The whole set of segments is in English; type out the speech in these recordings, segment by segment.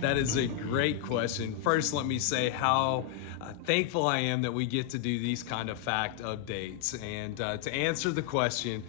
That is a great question. First, let me say how thankful I am that we get to do these kind of fact updates. And to answer the question,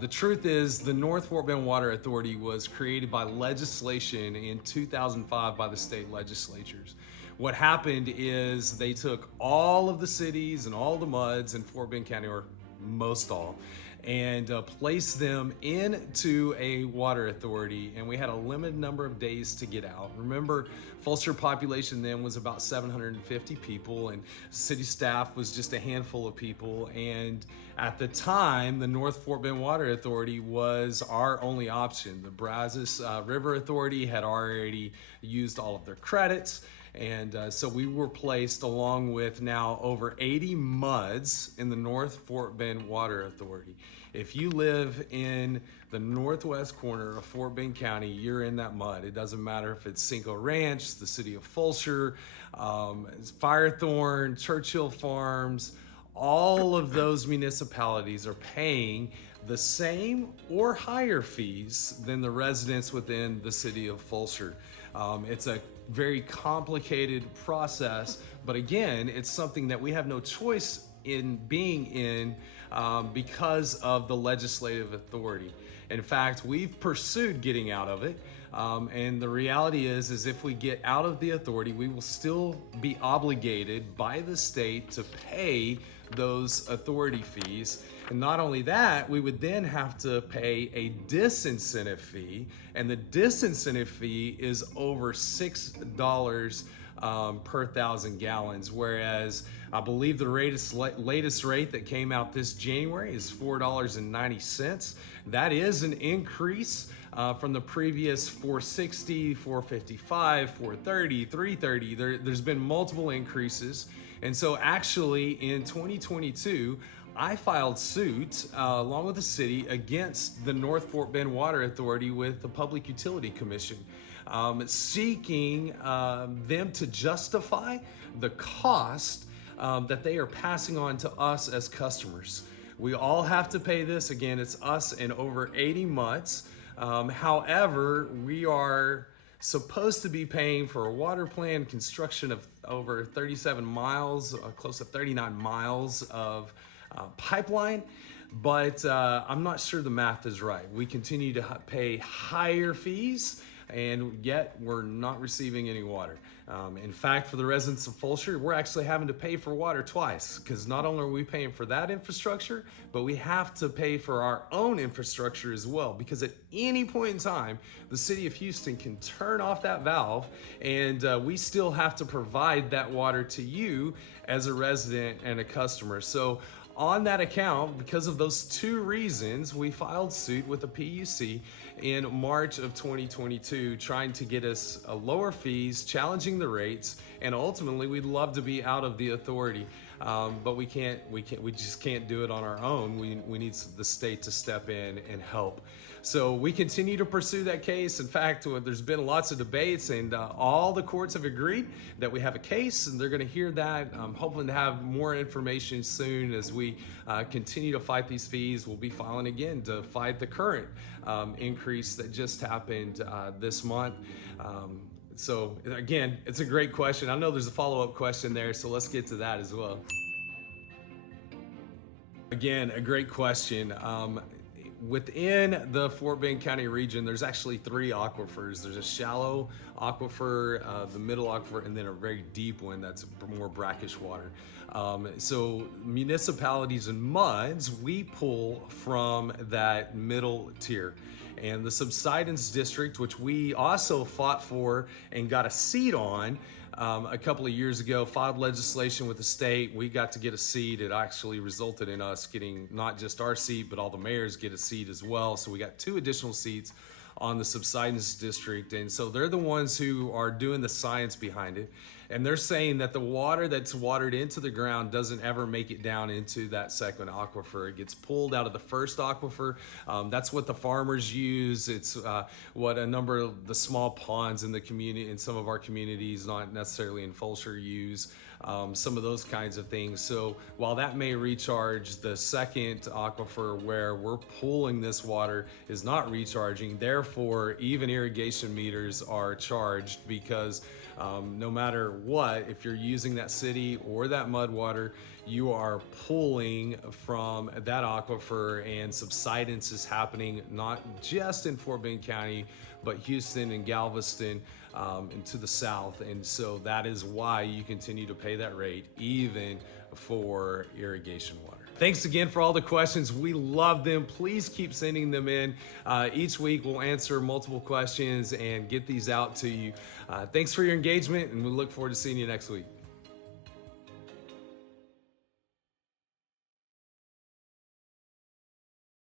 the truth is the North Fort Bend Water Authority was created by legislation in 2005 by the state legislatures. What happened is they took all of the cities and all the MUDs in Fort Bend County, or most all, and place them into a water authority, and we had a limited number of days to get out. Remember, Fulshear population then was about 750 people, and city staff was just a handful of people, and at the time, the North Fort Bend Water Authority was our only option. The Brazos River Authority had already used all of their credits, and so we were placed along with now over 80 MUDs in the North Fort Bend Water Authority. If you live in the northwest corner of Fort Bend County, you're in that MUD. It doesn't matter if it's Cinco Ranch, the city of Fulshear, Firethorn, Churchill Farms. All of those municipalities are paying the same or higher fees than the residents within the city of Fulshear. It's a very complicated process, but again, it's something that we have no choice in being in because of the legislative authority. In fact, we've pursued getting out of it. And the reality is if we get out of the authority, we will still be obligated by the state to pay those authority fees. And not only that, we would then have to pay a disincentive fee, and the disincentive fee is over $6 per 1,000 gallons, whereas I believe the latest rate that came out this January is $4.90. That is an increase from the previous $4.60, $4.55, $4.30, $3.30. There's been multiple increases. And so actually in 2022, I filed suit along with the city against the North Fort Bend Water Authority with the Public Utility Commission, seeking them to justify the cost that they are passing on to us as customers. We all have to pay this. Again, it's us and over 80 MUDs. However, we are supposed to be paying for a water plan, construction of over 37 miles, close to 39 miles of pipeline, but I'm not sure the math is right. We continue to pay higher fees, and yet we're not receiving any water. In fact, for the residents of Fulshear, we're actually having to pay for water twice, because not only are we paying for that infrastructure, but we have to pay for our own infrastructure as well, because at any point in time, the city of Houston can turn off that valve, and we still have to provide that water to you as a resident and a customer. So on that account, because of those two reasons, we filed suit with the PUC in March of 2022, trying to get us lower fees, challenging the rates, and ultimately we'd love to be out of the authority, but we just can't do it on our own. We need the state to step in and help. So we continue to pursue that case. In fact, there's been lots of debates, and all the courts have agreed that we have a case, and they're going to hear that. I'm hoping to have more information soon as we continue to fight these fees. We'll be filing again to fight the current increase that just happened this month. So again, it's a great question. I know there's a follow-up question there, so let's get to that as well. Again, a great question. Within the Fort Bend County region, there's actually three aquifers. There's a shallow aquifer, the middle aquifer, and then a very deep one that's more brackish water. So municipalities and MUDs, we pull from that middle tier. And the subsidence district, which we also fought for and got a seat on, a couple of years ago, filed legislation with the state. We got to get a seat. It actually resulted in us getting not just our seat, but all the mayors get a seat as well. So we got 2 additional seats on the subsidence district. And so they're the ones who are doing the science behind it. And they're saying that the water that's watered into the ground doesn't ever make it down into that second aquifer. It gets pulled out of the first aquifer. That's what the farmers use. It's what a number of the small ponds in the community, in some of our communities, not necessarily in Fulshear, use. some of those kinds of things. So while that may recharge, the second aquifer where we're pulling this water is not recharging. Therefore, even irrigation meters are charged because no matter what, if you're using that city or that mud water, you are pulling from that aquifer, and subsidence is happening not just in Fort Bend County, but Houston and Galveston and to the south. And so that is why you continue to pay that rate even for irrigation water. Thanks again for all the questions. We love them. Please keep sending them in. Each week we'll answer multiple questions and get these out to you. Thanks for your engagement, and we look forward to seeing you next week.